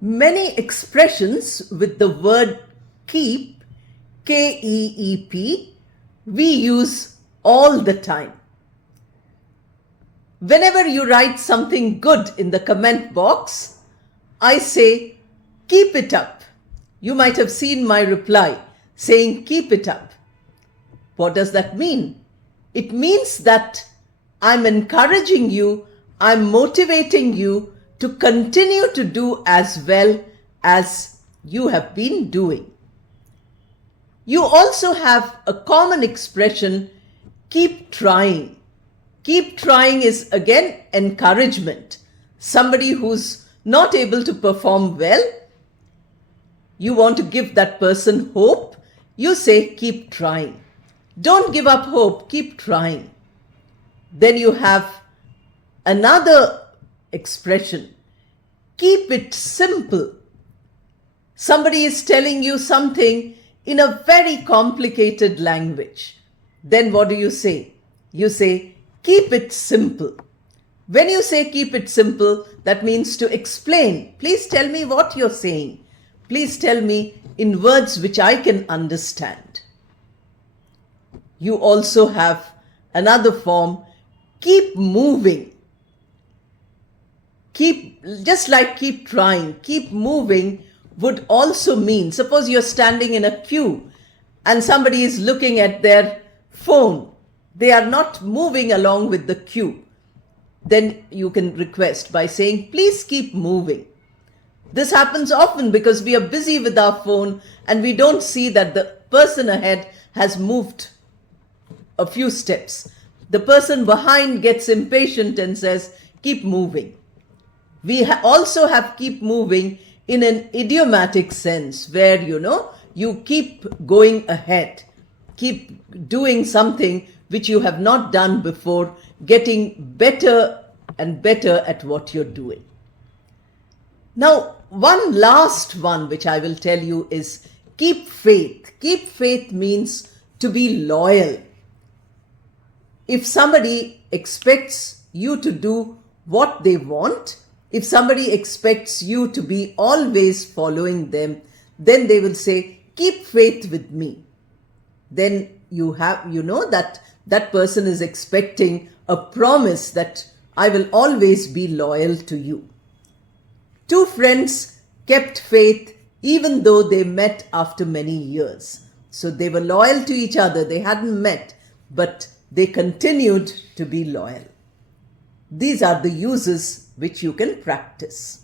Many expressions with the word keep, K-E-E-P, we use all the time. Whenever you write something good in the comment box, I say, keep it up. You might have seen my reply saying, keep it up. What does that mean? It means that I'm encouraging you, I'm motivating you to continue to do as well as you have been doing. You also have a common expression, keep trying. Keep trying is again encouragement. Somebody who's not able to perform well, you want to give that person hope, you say keep trying. Don't give up hope, keep trying. Then you have another expression, keep it simple. Somebody is telling you something in a very complicated language. Then what do you say? You say, keep it simple. When you say keep it simple, that means to explain. Please tell me what you're saying. Please tell me in words which I can understand. You also have another form, keep moving. Just like keep trying, keep moving would also mean, suppose you're standing in a queue and somebody is looking at their phone. They are not moving along with the queue. Then you can request by saying, please keep moving. This happens often because we are busy with our phone and we don't see that the person ahead has moved a few steps. The person behind gets impatient and says, keep moving. We also have keep moving in an idiomatic sense where, you keep going ahead, keep doing something which you have not done before, getting better and better at what you're doing. Now, one last one which I will tell you is keep faith. Keep faith means to be loyal. If somebody expects you to do what they want, if somebody expects you to be always following them, then they will say, keep faith with me. Then you know that that person is expecting a promise that I will always be loyal to you. Two friends kept faith even though they met after many years. So they were loyal to each other. They hadn't met, but they continued to be loyal. These are the uses which you can practice.